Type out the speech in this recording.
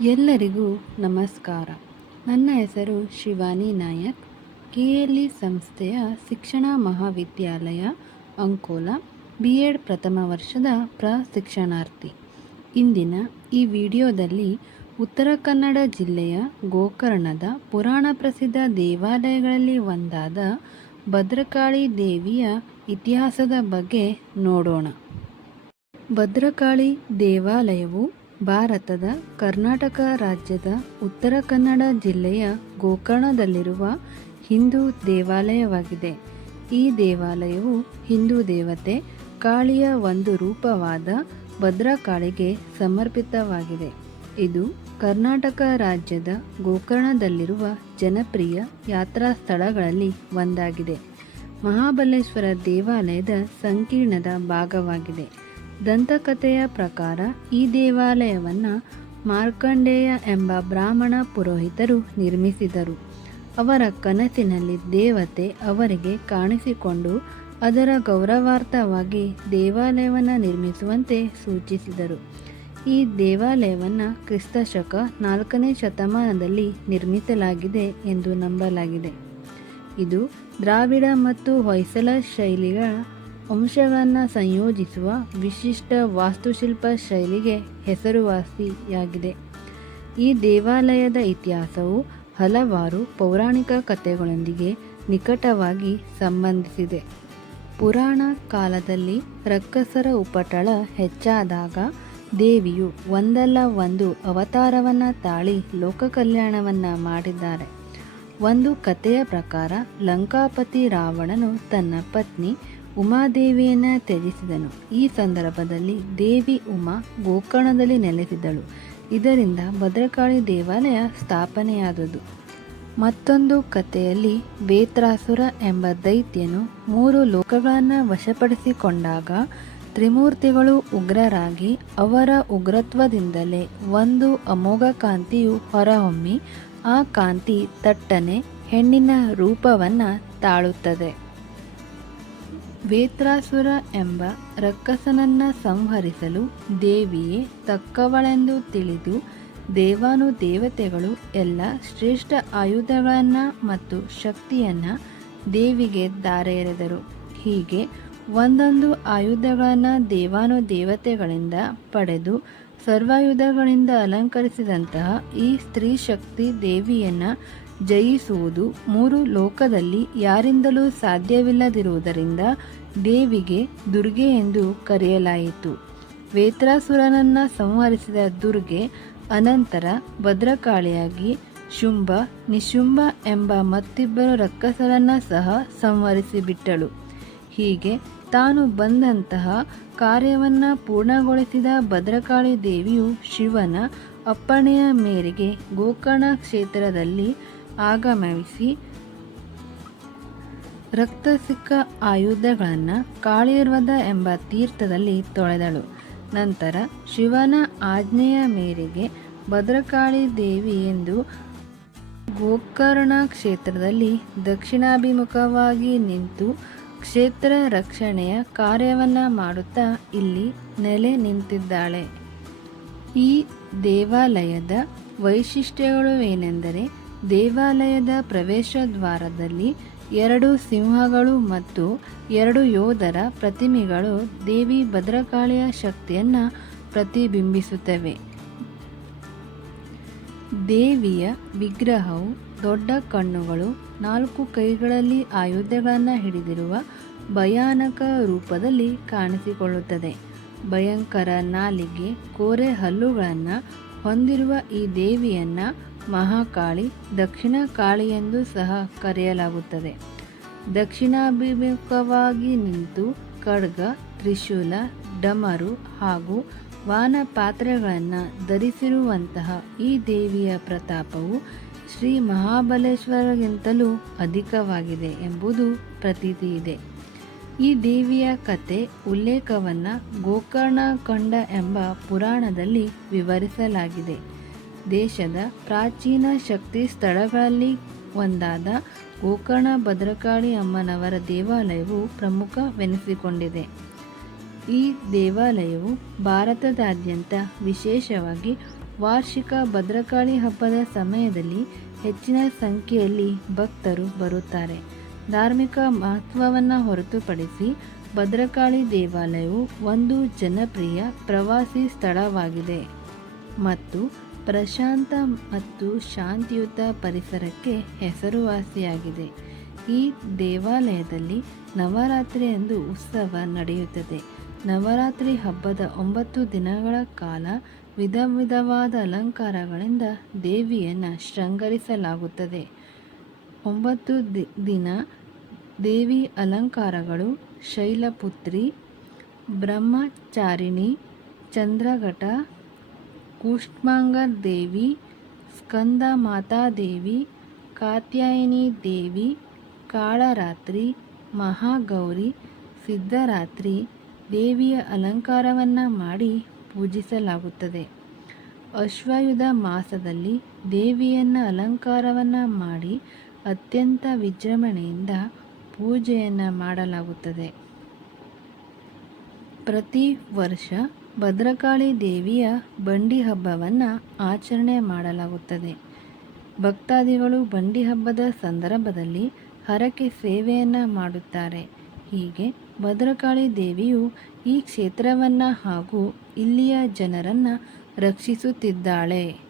ಎಲ್ಲರಿಗೂ ನಮಸ್ಕಾರ. ನನ್ನ ಹೆಸರು Shivani Nayak. K L E ಸಂಸ್ಥೆಯ ಶಿಕ್ಷಣ ಮಹಾವಿದ್ಯಾಲಯ, ಅಂಕೋಲ ಬಿ ಎಡ್ ಪ್ರಥಮ ವರ್ಷದ ಪ್ರಶಿಕ್ಷಣಾರ್ಥಿ. ಇಂದಿನ ಈ ವಿಡಿಯೋದಲ್ಲಿ ಉತ್ತರ ಕನ್ನಡ ಜಿಲ್ಲೆಯ ಗೋಕರ್ಣದ ಪುರಾಣ ಪ್ರಸಿದ್ಧ ದೇವಾಲಯಗಳಲ್ಲಿ ಒಂದಾದ ಭದ್ರಕಾಳಿ ದೇವಿಯ ಇತಿಹಾಸದ ಬಗ್ಗೆ ನೋಡೋಣ. ಭದ್ರಕಾಳಿ ದೇವಾಲಯವು ಭಾರತದ ಕರ್ನಾಟಕ ರಾಜ್ಯದ ಉತ್ತರ ಕನ್ನಡ ಜಿಲ್ಲೆಯ ಗೋಕರ್ಣದಲ್ಲಿರುವ ಹಿಂದೂ ದೇವಾಲಯವಾಗಿದೆ. ಈ ದೇವಾಲಯವು ಹಿಂದೂ ದೇವತೆ ಕಾಳಿಯ ಒಂದು ರೂಪವಾದ ಭದ್ರಕಾಳಿಗೆ ಸಮರ್ಪಿತವಾಗಿದೆ. ಇದು ಕರ್ನಾಟಕ ರಾಜ್ಯದ ಗೋಕರ್ಣದಲ್ಲಿರುವ ಜನಪ್ರಿಯ ಯಾತ್ರಾ ಸ್ಥಳಗಳಲ್ಲಿ ಒಂದಾಗಿದೆ. ಮಹಾಬಲೇಶ್ವರ ದೇವಾಲಯದ ಸಂಕೀರ್ಣದ ಭಾಗವಾಗಿದೆ. ದಂತಕಥೆಯ ಪ್ರಕಾರ ಈ ದೇವಾಲಯವನ್ನು ಮಾರ್ಕಂಡೇಯ ಎಂಬ ಬ್ರಾಹ್ಮಣ ಪುರೋಹಿತರು ನಿರ್ಮಿಸಿದರು. ಅವರ ಕನಸಿನಲ್ಲಿ ದೇವತೆ ಅವರಿಗೆ ಕಾಣಿಸಿಕೊಂಡು ಅದರ ಗೌರವಾರ್ಥವಾಗಿ ದೇವಾಲಯವನ್ನು ನಿರ್ಮಿಸುವಂತೆ ಸೂಚಿಸಿದರು. ಈ ದೇವಾಲಯವನ್ನು ಕ್ರಿಸ್ತಶಕ ನಾಲ್ಕನೇ ಶತಮಾನದಲ್ಲಿ ನಿರ್ಮಿಸಲಾಗಿದೆ ಎಂದು ನಂಬಲಾಗಿದೆ. ಇದು ದ್ರಾವಿಡ ಮತ್ತು ಹೊಯ್ಸಳ ಶೈಲಿಗಳ ಅಂಶಗಳನ್ನು ಸಂಯೋಜಿಸುವ ವಿಶಿಷ್ಟ ವಾಸ್ತುಶಿಲ್ಪ ಶೈಲಿಗೆ ಹೆಸರುವಾಸಿಯಾಗಿದೆ. ಈ ದೇವಾಲಯದ ಇತಿಹಾಸವು ಹಲವಾರು ಪೌರಾಣಿಕ ಕಥೆಗಳೊಂದಿಗೆ ನಿಕಟವಾಗಿ ಸಂಬಂಧಿಸಿದೆ. ಪುರಾಣ ಕಾಲದಲ್ಲಿ ರಕ್ಕಸರ ಉಪಟಳ ಹೆಚ್ಚಾದಾಗ ದೇವಿಯು ಒಂದಲ್ಲ ಒಂದು ಅವತಾರವನ್ನು ತಾಳಿ ಲೋಕ ಕಲ್ಯಾಣವನ್ನು ಮಾಡಿದ್ದಾರೆ. ಒಂದು ಕಥೆಯ ಪ್ರಕಾರ ಲಂಕಾಪತಿ ರಾವಣನು ತನ್ನ ಪತ್ನಿ ಉಮಾದೇವಿಯನ್ನು ತ್ಯಜಿಸಿದನು. ಈ ಸಂದರ್ಭದಲ್ಲಿ ದೇವಿ ಉಮಾ ಗೋಕರ್ಣದಲ್ಲಿ ನೆಲೆಸಿದಳು ಇದರಿಂದ ಭದ್ರಕಾಳಿ ದೇವಾಲಯ ಸ್ಥಾಪನೆಯಾದದು ಮತ್ತೊಂದು ಕಥೆಯಲ್ಲಿ ಬೇತ್ರಾಸುರ ಎಂಬ ದೈತ್ಯನು ಮೂರು ಲೋಕಗಳನ್ನು ವಶಪಡಿಸಿಕೊಂಡಾಗ ತ್ರಿಮೂರ್ತಿಗಳು ಉಗ್ರರಾಗಿ ಅವರ ಉಗ್ರತ್ವದಿಂದಲೇ ಒಂದು ಅಮೋಘ ಕಾಂತಿಯು ಹೊರಹೊಮ್ಮಿ, ಆ ಕಾಂತಿ ತಟ್ಟನೆ ಹೆಣ್ಣಿನ ರೂಪವನ್ನು ತಾಳುತ್ತದೆ. ವೇತ್ರಾಸುರ ಎಂಬ ರಕ್ಕಸನನ್ನ ಸಂಹರಿಸಲು ದೇವಿಯೇ ತಕ್ಕವಳೆಂದು ತಿಳಿದು ದೇವಾನು ದೇವತೆಗಳು ಎಲ್ಲ ಶ್ರೇಷ್ಠ ಆಯುಧಗಳನ್ನು ಮತ್ತು ಶಕ್ತಿಯನ್ನು ದೇವಿಗೆ ದಾರೆ ಎರೆದರು ಹೀಗೆ ಒಂದೊಂದು ಆಯುಧಗಳನ್ನು ದೇವಾನು ದೇವತೆಗಳಿಂದ ಪಡೆದು ಸರ್ವಾಯುಧಗಳಿಂದ ಅಲಂಕರಿಸಿದಂತಹ ಈ ಸ್ತ್ರೀ ಶಕ್ತಿ ದೇವಿಯನ್ನು ಜಯಿಸುವುದು ಮೂರು ಲೋಕದಲ್ಲಿ ಯಾರಿಂದಲೂ ಸಾಧ್ಯವಿಲ್ಲದಿರುವುದರಿಂದ ದೇವಿಗೆ ದುರ್ಗೆ ಎಂದು ಕರೆಯಲಾಯಿತು. ವೇತ್ರಾಸುರನನ್ನ ಸಂಹರಿಸಿದ ದುರ್ಗೆ ಅನಂತರ ಭದ್ರಕಾಳಿಯಾಗಿ ಶುಂಭ, ನಿಶುಂಭ ಎಂಬ ಮತ್ತಿಬ್ಬರು ರಕ್ಕಸರನ್ನ ಸಹ ಸಂವರಿಸಿಬಿಟ್ಟಳು ಹೀಗೆ ತಾನು ಬಂದಂತಹ ಕಾರ್ಯವನ್ನು ಪೂರ್ಣಗೊಳಿಸಿದ ಭದ್ರಕಾಳಿ ದೇವಿಯು ಶಿವನ ಅಪ್ಪಣೆಯ ಮೇರೆಗೆ ಗೋಕರ್ಣ ಕ್ಷೇತ್ರದಲ್ಲಿ ಆಗಮಿಸಿ ರಕ್ತ ಸಿಕ್ಕ ಆಯುಧಗಳನ್ನು ಕಾಳಿರ್ವದ ಎಂಬ ತೀರ್ಥದಲ್ಲಿ ತೊಳೆದಳು. ನಂತರ ಶಿವನ ಆಜ್ಞೆಯ ಮೇರೆಗೆ ಭದ್ರಕಾಳಿ ದೇವಿ ಎಂದು ಗೋಕರ್ಣ ಕ್ಷೇತ್ರದಲ್ಲಿ ದಕ್ಷಿಣಾಭಿಮುಖವಾಗಿ ನಿಂತು ಕ್ಷೇತ್ರ ರಕ್ಷಣೆಯ ಕಾರ್ಯವನ್ನು ಮಾಡುತ್ತಾ ಇಲ್ಲಿ ನೆಲೆ ನಿಂತಿದ್ದಾಳೆ. ಈ ದೇವಾಲಯದ ವೈಶಿಷ್ಟ್ಯಗಳು ಏನೆಂದರೆ ದೇವಾಲಯದ ಪ್ರವೇಶ ದ್ವಾರದಲ್ಲಿ ಎರಡು ಸಿಂಹಗಳು ಮತ್ತು ಎರಡು ಯೋಧರ ಪ್ರತಿಮೆಗಳು ದೇವಿ ಭದ್ರಕಾಳಿಯ ಶಕ್ತಿಯನ್ನು ಪ್ರತಿಬಿಂಬಿಸುತ್ತವೆ. ದೇವಿಯ ವಿಗ್ರಹವು ದೊಡ್ಡ ಕಣ್ಣುಗಳು, ನಾಲ್ಕು ಕೈಗಳಲ್ಲಿ ಆಯುಧಗಳನ್ನು ಹಿಡಿದಿರುವ ಭಯಾನಕ ರೂಪದಲ್ಲಿ ಕಾಣಿಸಿಕೊಳ್ಳುತ್ತದೆ. ಭಯಂಕರ ನಾಲಿಗೆ, ಕೋರೆ ಹಲ್ಲುಗಳನ್ನು ಹೊಂದಿರುವ ಈ ದೇವಿಯನ್ನು ಮಹಾಕಾಳಿ ದಕ್ಷಿಣ ಕಾಳಿ ಎಂದು ಸಹ ಕರೆಯಲಾಗುತ್ತದೆ. ದಕ್ಷಿಣಾಭಿಮುಖವಾಗಿ ನಿಂತು ಖಡ್ಗ, ತ್ರಿಶೂಲ, ಡಮರು ಹಾಗೂ ವಾನ ಪಾತ್ರೆಗಳನ್ನು ಧರಿಸಿರುವಂತಹ ಈ ದೇವಿಯ ಪ್ರತಾಪವು ಶ್ರೀ ಮಹಾಬಲೇಶ್ವರಗಿಂತಲೂ ಅಧಿಕವಾಗಿದೆ ಎಂಬುದು ಪ್ರತೀತಿ ಇದೆ. ಈ ದೇವಿಯ ಕತೆ ಉಲ್ಲೇಖವನ್ನು ಗೋಕರ್ಣ ಕಂಡ ಎಂಬ ಪುರಾಣದಲ್ಲಿ ವಿವರಿಸಲಾಗಿದೆ. ದೇಶದ ಪ್ರಾಚೀನ ಶಕ್ತಿ ಸ್ಥಳಗಳಲ್ಲಿ ಒಂದಾದ ಗೋಕರ್ಣ ಭದ್ರಕಾಳಿ ಅಮ್ಮನವರ ದೇವಾಲಯವು ಪ್ರಮುಖವೆನಿಸಿಕೊಂಡಿದೆ. ಈ ದೇವಾಲಯವು ಭಾರತದಾದ್ಯಂತ ವಿಶೇಷವಾಗಿ ವಾರ್ಷಿಕ ಭದ್ರಕಾಳಿ ಹಬ್ಬದ ಸಮಯದಲ್ಲಿ ಹೆಚ್ಚಿನ ಸಂಖ್ಯೆಯಲ್ಲಿ ಭಕ್ತರು ಬರುತ್ತಾರೆ. ಧಾರ್ಮಿಕ ಮಹತ್ವವನ್ನು ಹೊರತುಪಡಿಸಿ ಭದ್ರಕಾಳಿ ದೇವಾಲಯವು ಒಂದು ಜನಪ್ರಿಯ ಪ್ರವಾಸಿ ಸ್ಥಳವಾಗಿದೆ ಮತ್ತು ಪ್ರಶಾಂತ ಮತ್ತು ಶಾಂತಿಯುತ ಪರಿಸರಕ್ಕೆ ಹೆಸರುವಾಸಿಯಾಗಿದೆ. ಈ ದೇವಾಲಯದಲ್ಲಿ ನವರಾತ್ರಿ ಎಂದು ಉತ್ಸವ ನಡೆಯುತ್ತದೆ. ನವರಾತ್ರಿ ಹಬ್ಬದ ಒಂಬತ್ತು ದಿನಗಳ ಕಾಲ ವಿಧ ವಿಧವಾದ ಅಲಂಕಾರಗಳಿಂದ ದೇವಿಯನ್ನು ಶೃಂಗರಿಸಲಾಗುತ್ತದೆ. ಒಂಬತ್ತು ದಿನ ದೇವಿ ಅಲಂಕಾರಗಳು ಶೈಲಪುತ್ರಿ, ಬ್ರಹ್ಮಚಾರಿಣಿ, ಚಂದ್ರಘಟ ಕೂಷ್ಮಾಂಗ ದೇವಿ ಸ್ಕಂದ ಮಾತಾದೇವಿ ಕಾತ್ಯಾಯಿನಿ ದೇವಿ ಕಾಳರಾತ್ರಿ, ಮಹಾಗೌರಿ, ಸಿದ್ಧರಾತ್ರಿ ದೇವಿಯ ಅಲಂಕಾರವನ್ನು ಮಾಡಿ ಪೂಜಿಸಲಾಗುತ್ತದೆ. ಅಶ್ವಯುಧ ಮಾಸದಲ್ಲಿ ದೇವಿಯನ್ನು ಅಲಂಕಾರವನ್ನು ಮಾಡಿ ಅತ್ಯಂತ ವಿಜೃಂಭಣೆಯಿಂದ ಪೂಜೆಯನ್ನು ಮಾಡಲಾಗುತ್ತದೆ. ಪ್ರತಿ ವರ್ಷ ಭದ್ರಕಾಳಿ ದೇವಿಯ ಬಂಡಿ ಹಬ್ಬವನ್ನು ಆಚರಣೆ ಮಾಡಲಾಗುತ್ತದೆ. ಭಕ್ತಾದಿಗಳು ಬಂಡಿ ಹಬ್ಬದ ಸಂದರ್ಭದಲ್ಲಿ ಹರಕೆ ಸೇವೆಯನ್ನು ಮಾಡುತ್ತಾರೆ. ಹೀಗೆ ಭದ್ರಕಾಳಿ ದೇವಿಯು ಈ ಕ್ಷೇತ್ರವನ್ನು ಹಾಗೂ ಇಲ್ಲಿಯ ಜನರನ್ನು ರಕ್ಷಿಸುತ್ತಿದ್ದಾಳೆ.